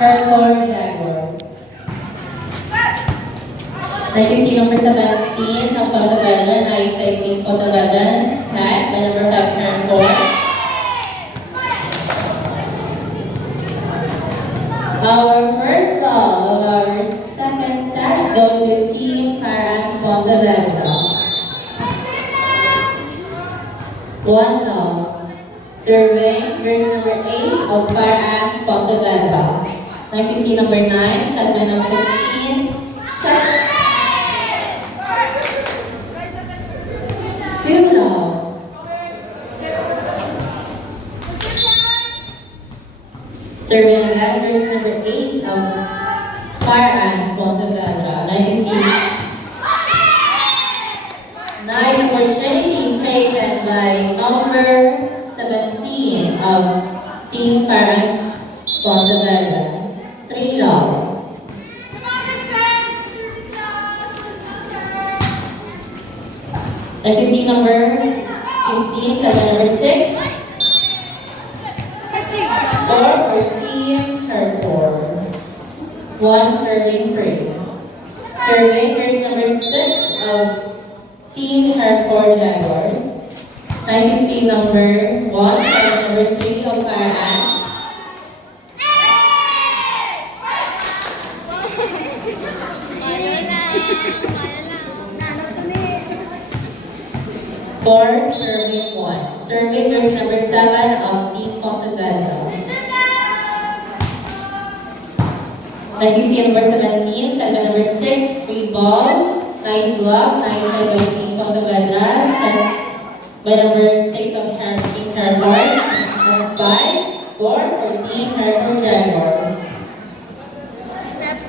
Hardcore Jaguars. Nagsisi number 17 ng Pontevedra na isaiting Pontevedra set by number 5 Hardcore. Our first love of our second set goes to Team Parents Pontevedra. One love. Serving verse number 8 of Parents Pontevedra. Nagsisi number 9, set by number 15. Set. 2 love. Serving again, verse number 8 of Parents Pontevedra. Nagsisi. Nice opportunity taken by number 17 of Team Parents Pontevedra. 3 love. Nagsisi number 15, set by number 6. Score for Team Hardcore. 1 serving free. Serving verse number 6 of Team Hardcore Jaguars. ICC number 1, set number 3 of Fire Ants. Four serving 1. Serving verse number 7 of Team Pontevedra. ICC number 17, set by number 6, free ball. Nice block, nice side by Team Pontevedra, set by number 6 of Team Hardcore. A spike, score for Team Hardcore Jaguars. Step.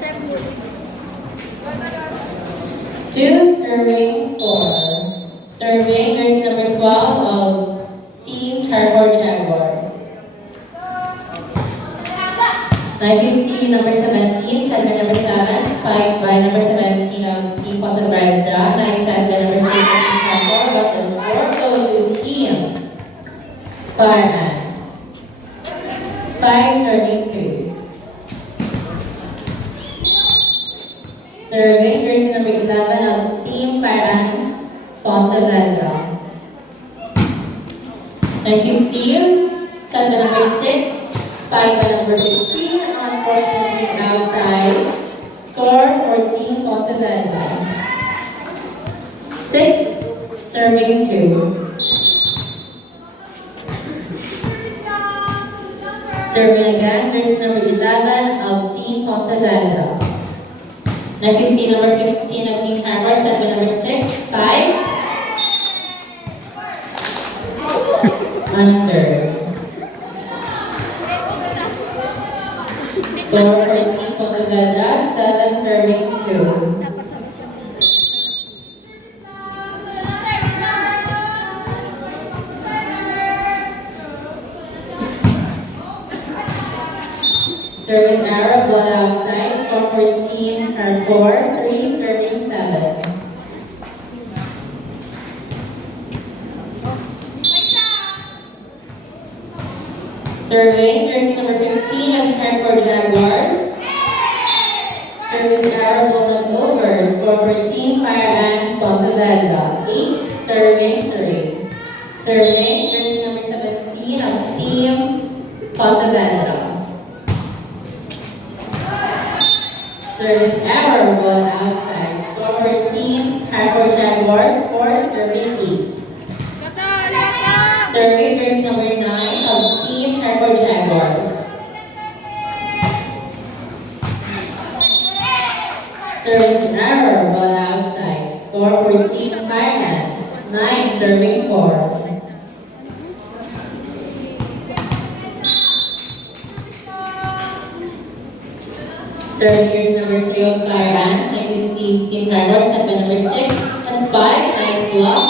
2 serving 4. Serving verse number 12 of Team Hardcore Jaguars. Nice you see number 17, set by number 7, spiked by number 17 of Team Pontevedra. Nice set by number 6 of Team Hardcore, but the score goes to Team Fire Ants. 5 serving 2. Serving verse number 11 of Team Fire Ants Pontevedra. Nice you see, set by number 6, spiked by number 15. Unfortunately, it's outside. Score for Team Pontevedra. 6 serving 2. Serving again, verse number 11 of Team Pontevedra. Next you see number 15 of Team Hardcore, set by number 6, 5. Under. Score for Team Pontevedra, 7 serving 2. Service error, ball outside. Score for Team Hardcore, 3 serving 7. Serving, jersey number 15 of Hardcore Jaguars. Service error, ball not over. Score for Team Fire Ants Pontevedra, 8 serving 3. Serving, jersey number 17 of Team Pontevedra. Service error, ball outside. Score for Team Hardcore Jaguars, 4 serving 8. Serving verse number 9 of Team Hardcore Jaguars. Service error, ball outside. Score for Team Fire Ants, 9 serving 4. Serving verse number 3 of Fire Ants. Next is Team Hardcore, set by number 6. A spike, nice block.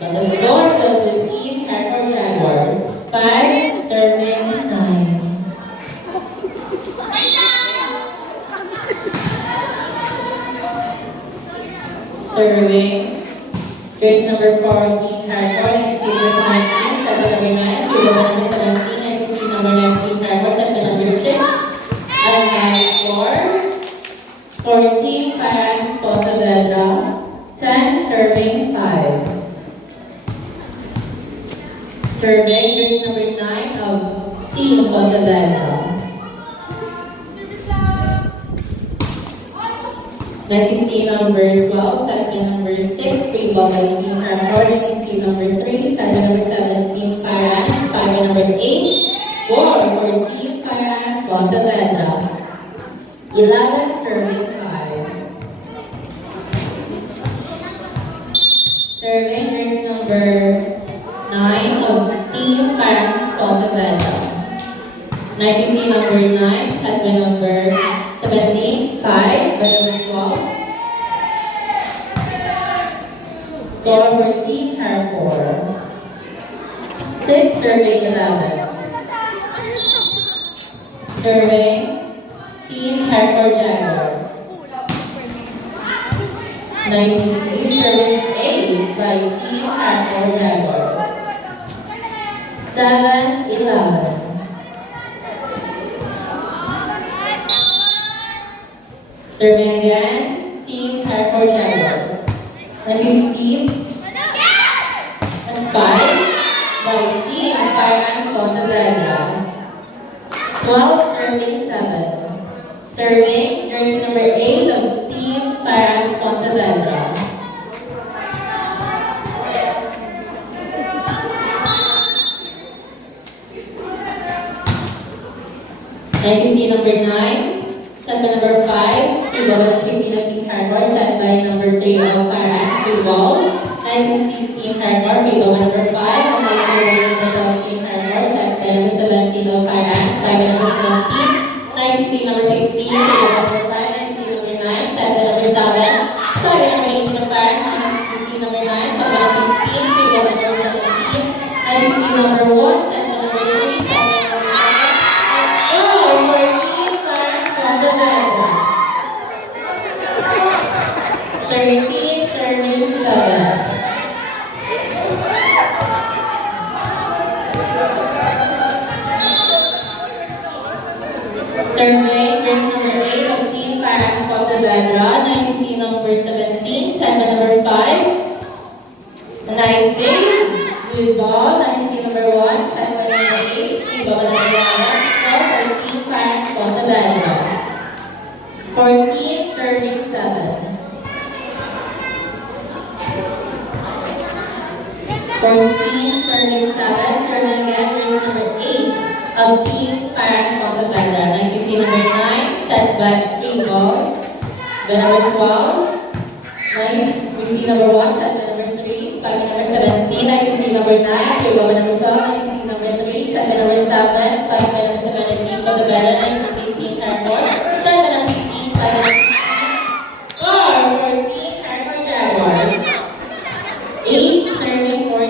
But the score goes to Team Hardcore Jaguars, 5 serving 9. Serving, verse number 4, Team Hardcore. Next is verse 19, set by number 9. Field number 17. Next is number 9, Team Hardcore, set by number 6. Serving jersey number 9 of Team Pontevedra. SEC number 12, set by number 6, free ball by Team Harcourt. SEC number 3, set by number 7, Team Parans. 5 by number 8, score for Team Parans Pontevedra. 11 serving 5. Serving jersey number 9 of Team Parans Pontevedra. SEC number 9, set by number 17, 5 by number 12. Score for Team Harcourt. 6 serving 11. Serving Team Harcourt Jaguars. Nice receive. Service ace by Team Harcourt Jaguars. 7-11. Serving again, Team Harcourt Jaguars. Nice receive. A spike by Team Parans Pontevedra. 12 serving 7. Serving jersey number 8 of Team Parans Pontevedra. SEC number 9, set by number 5, free ball by 15 of Team Harcourt, set by number 3 of Parans, free ball. SEC Team Harcourt, free ball by number 5, and by 7 of Team Harcourt, set by number 17 of Parans, set by number 14. SEC number 15, free ball by number 5, SEC number 9, set by number 7, set by number 18 of Parans, SEC number 9, set by number 15, free ball by number 17, SEC number 1, set by number 3, set by number 7. Pontevedra. 13 serving 7. Serving jersey number 8 of Team Parans Pontevedra. SEC number 17, set by number 5. A nice save. Good ball. SEC number 1, set by number 8. Free ball by number 11. Score for Team Parans Pontevedra. 14 serving 7. 14 serving 7. Serving again, jersey number 8 of Team Parans Pontevedra. Nice receive number 9, set by free ball by number 12. Nice receive number 1, set by number 3, spike by number 17. Nice receive number 9, free ball by number 12. Nice receive number 3, set by number 7, spike by number 17. Pontevedra. Nice receive Team Harcourt, set by number 15, spike by number 16. Score for Team Harcourt Jaguars. 8 serving 14.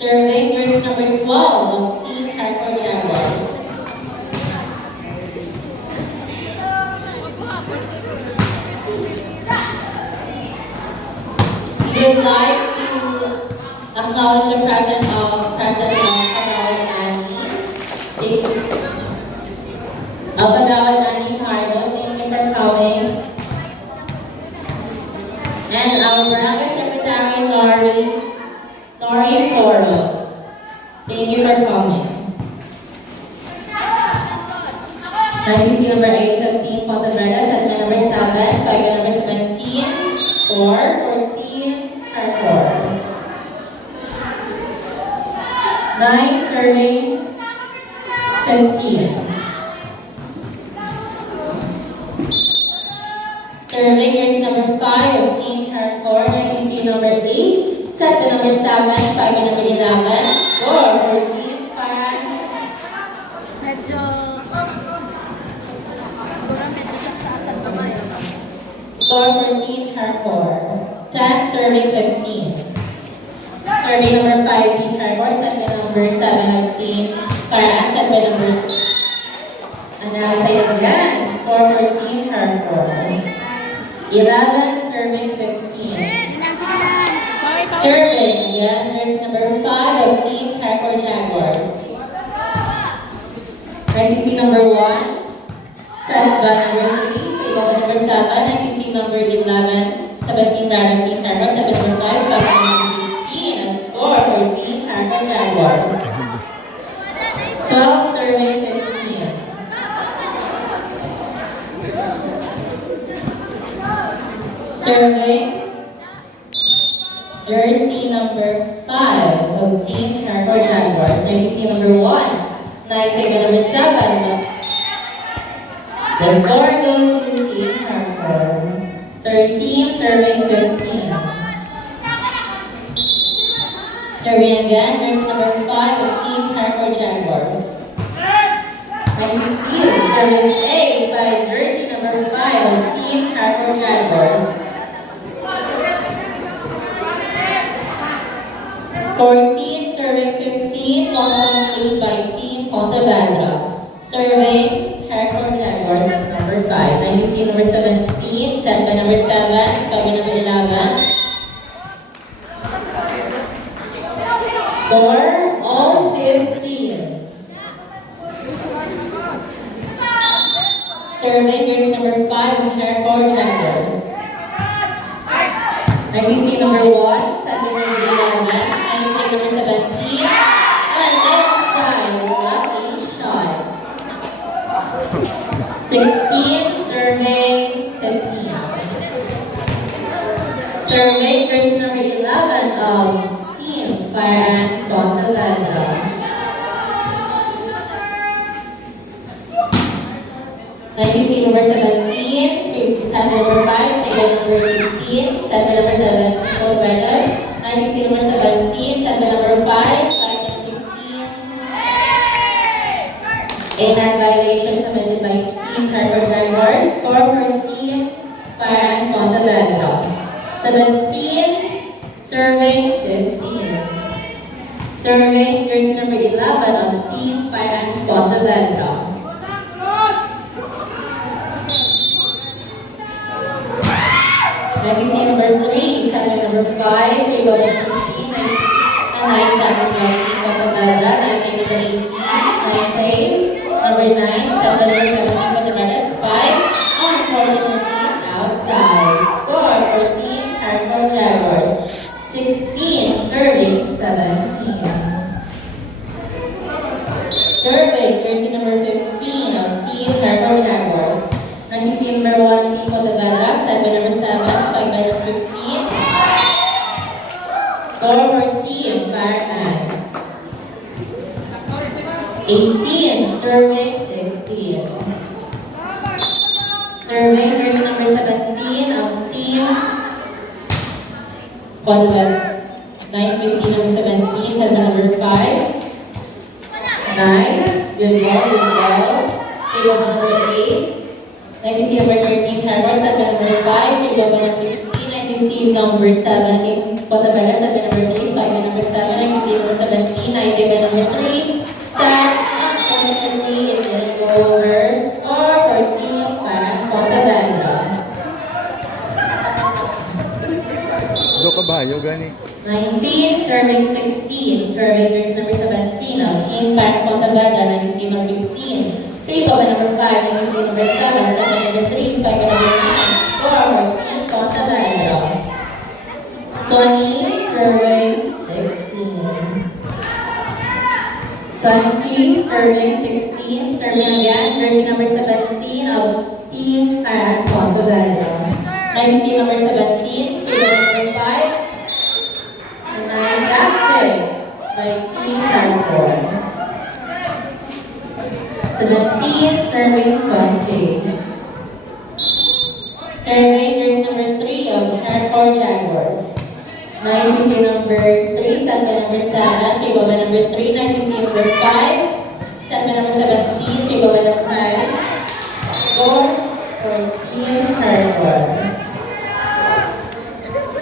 Serving jersey number 12 of Team Harcourt Jaguars. We would like to acknowledge the presence of Kagawad Annie. Thank you. Kagawad Annie Pardo, thank you for coming. And our Barangay Secretary Tori Foro, thank you for coming. SEC number 8 of Team Pontevedra, set by number 7, spike by number 17, score for Team Harcourt. 9 serving 15. Serving jersey number 5 of Team Harcourt. SEC number 8, set by number 7, spike by number 11, score for Team Parans. Score for Team Harcourt. 10 serving 15. Serving number 5, Team Harcourt, set by number 7 of Team Parans, set by number. And now say it again. Score for Team Harcourt. 11 serving 15. Serving again, jersey number 5 of Team Harcourt Jaguars. SEC number 1, set 11, 17 rather, Team Carco, 7 number 5, spike by number 15, a score for Team Carco Jaguars. 12 serving 15. Serving jersey number 5 of Team Carco Jaguars. Jersey number 1. Nice save by number 7. The score goes to Team Carco. 13 serving 15. Serving again, jersey number 5 of Team Carco Jaguars. Nice receive. Service ace by jersey number 5 of Team Carco Jaguars. 14 serving 15, 1-1 lead by Team Ponte Vedra. Serving Carco Jaguars number 5. Nice receive number 17, set by number 7, spike by number 11. Score all 15. Serving jersey number 5 of Carco Jaguars. Nice receive number 1, set by number 11. Number 17, and inside, lucky shot. 16, serving 15. Serving jersey number 11 of Team Fire Ants Ponte Vedra. Nice receive number 17, set number 5, second number 18, set by number 17, Ponte Vedra. Nice receive number 17, set by number 5, spike number 15. A net violation committed by Team Carco Jaguars. Score for Team Fire Ants Ponte Vedra. 17, serving 15. Serving jersey number 11 of Team Fire Ants Ponte Vedra. Nice receive number 3, set by number 5, free ball number 15. Nice tackle by Team Ponte Vedra. Nice save number 18. Nice save. Number 9, set by number 17, Ponte Vedra. Spike. Unfortunately, it's outside. Score for Team Carco Jaguars. 16, serving 17. Serving jersey number 15 of Team Carco Jaguars. Nice receive number 1, Team Ponte Vedra, set by number 7, spike by number 15. Score for Team Fire Ants. 18, serving 16. Serving jersey number 17 of Team Ponte Vedra. Nice receive number 17, set by number 5. Nice, good ball, Free ball number 8. Nice receive number 13, Carco, set by number 5, free ball by number 15. Nice receive number 17, Ponte Vedra, set by number 3, spike by number 7. Nice receive number 17, nice save by number 3. Set, unfortunately, it didn't go over. Score for Team Fire Ants Ponte Vedra. Do kabayo, gani. 19, serving 16, serving jersey number 17 of Team Fire Ants Ponte Vedra. Nice receive number 15. Free ball by number 5, nice receive number 7, set by number 3, spike by number 9. Score for Team Ponte Vedra. 20, serving 16. 20, serving 16, serving again, jersey number 17 of Team Fire Ants Ponte Vedra. Nice receive number 17, free ball number 5. A nice acting by Team Carco. 17, serving 20. Serving jersey number 3 of Carco Jaguars. Nice receive number 3, set by number 7, free ball by number 3. Nice receive number 5, set by number 17, free ball by number 5. Score for Team Carco.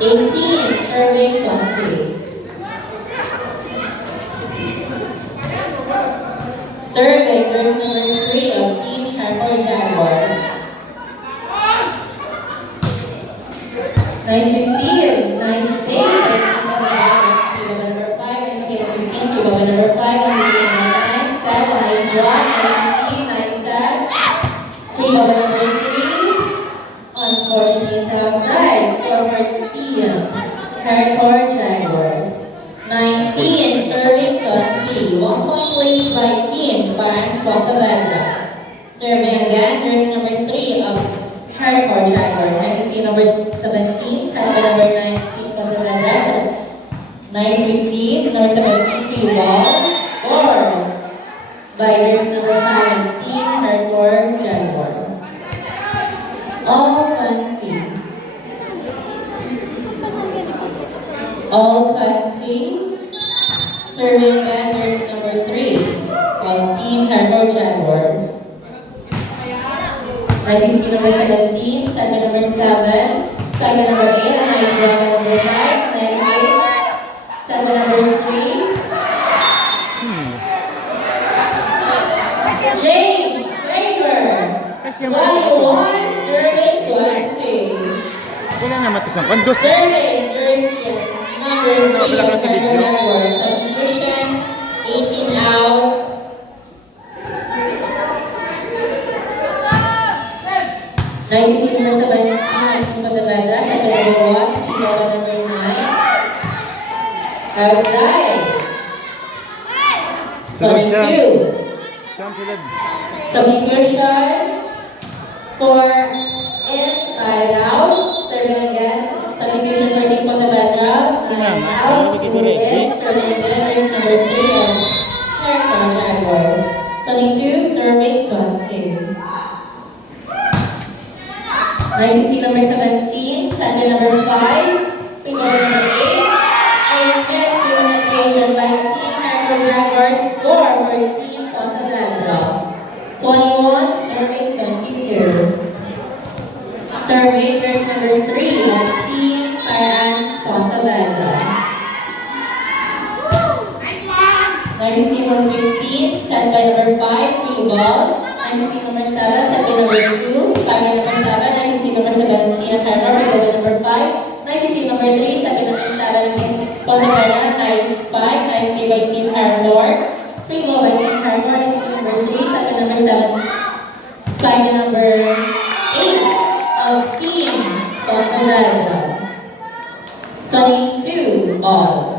18, serving 20. Serving jersey number 3 of Team Carco Jaguars. Nice receive, nice save by Team Ponte Vedra. Free ball by number 5, nice receive number 15, free ball by number 5, nice receive number 9, set, nice block, nice receive, nice set. Free ball by number 3. Unfortunately, it's outside. Hardcore Jaguars. 19, serving 20. 1 point lead by Team Parents Pontevedra. Serving again, jersey number 3 of Hardcore Jaguars. Next is number 17, set by number 19, Pontevedra. Nice receive, number 73, ball. Score by jersey number 5, Team Hardcore Jaguars. All 20. All 20. Serving again, jersey number 3 on Team Hardcore Jaguars. Nice receive number 17, set by number 7, spike by number 8, a nice grab by number 5, nice save. Set by number 3. James Flavor. 21, serving 20. Wala na matisang kondo. Serving jersey number 3 Wala ka of sa Hardcore video. Jaguars. Substitution, 18 out. Nice to see number 17, Team Pontevedra, set by number 1, feed by number 9. Outside. Sunod siya. 22. Siyam sulod. Substitution. 4 in, 5 out. Serving again. Substitution for Team Pontevedra. 9 out. 2 in. Serving again. Race number 3 of Hardcore Jaguars. 22, serving 20. Nice to see number 17, Sunday number 5, free goal number 8, and missed elimination by Team Hardcore Jaguars, score for Team Pontevedra. 21, serving 22. Serving jersey number 3 of Team Parents Pontevedra. Nice to see number 15, set by number 5, free ball. Nice to see number 7, set by number 2, spike by number 7. Nice to see number 17, Hardcore, free ball by number 5. Nice to see number 3, set by number 7, Pontevedra. Nice spike, nice save by Team Hardcore. Free ball by Team Hardcore. Nice to see number 3, set by number 7, spike by number 8 of Team Pontevedra. 22 all.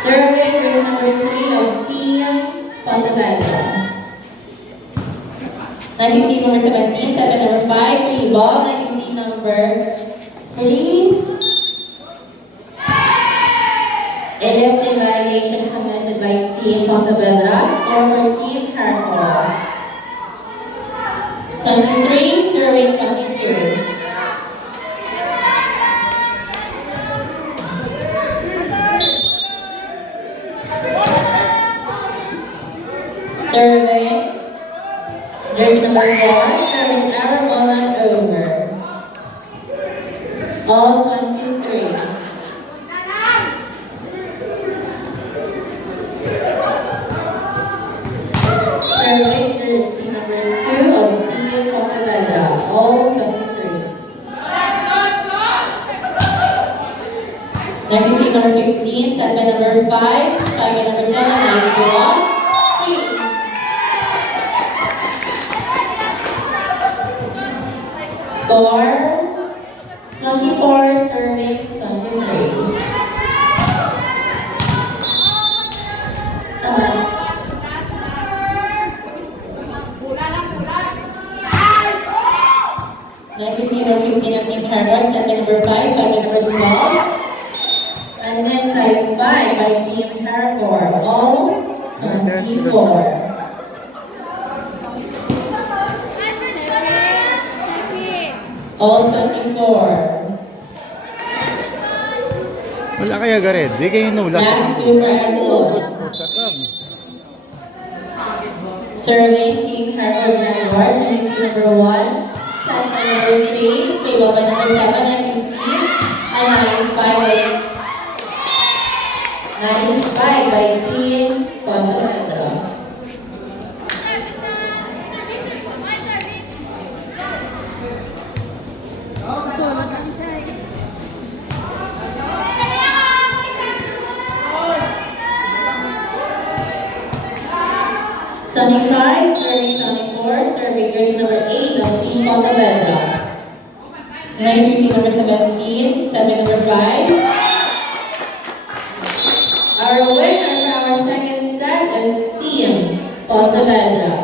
Serving jersey number 3 of Team Pontevedra. Nice to see number 17, set by number 5, free ball. Nice to see number 3. A lifting violation committed by Team Pontevedra. Score for Team Hardcore. 23, serving 22. Serving jersey number 4, serving error, ball not over. All 23. Serving jersey number 2 of Team Pontevedra. All 23. Next you see number 15, set by number 5, spike by number 7, nice block. 3. Score 24, serving 23. Next we see number 15 of Team Hardcore, set by number 5, spike by number 12. And then side spike by Team Hardcore, all 24. All 24. Wala kaya gared. Di kayo nulak. Last 2 for everyone. Survey Team Hardcore Jaguars, NGC number 1, set by number 3, free ball by number 7, NGC, a nice spike by Team Pontevedra. Twenty-five, serving 24, serving jersey number 8 of 15, set number 5. Our winner for our second set is Team Pontevedra.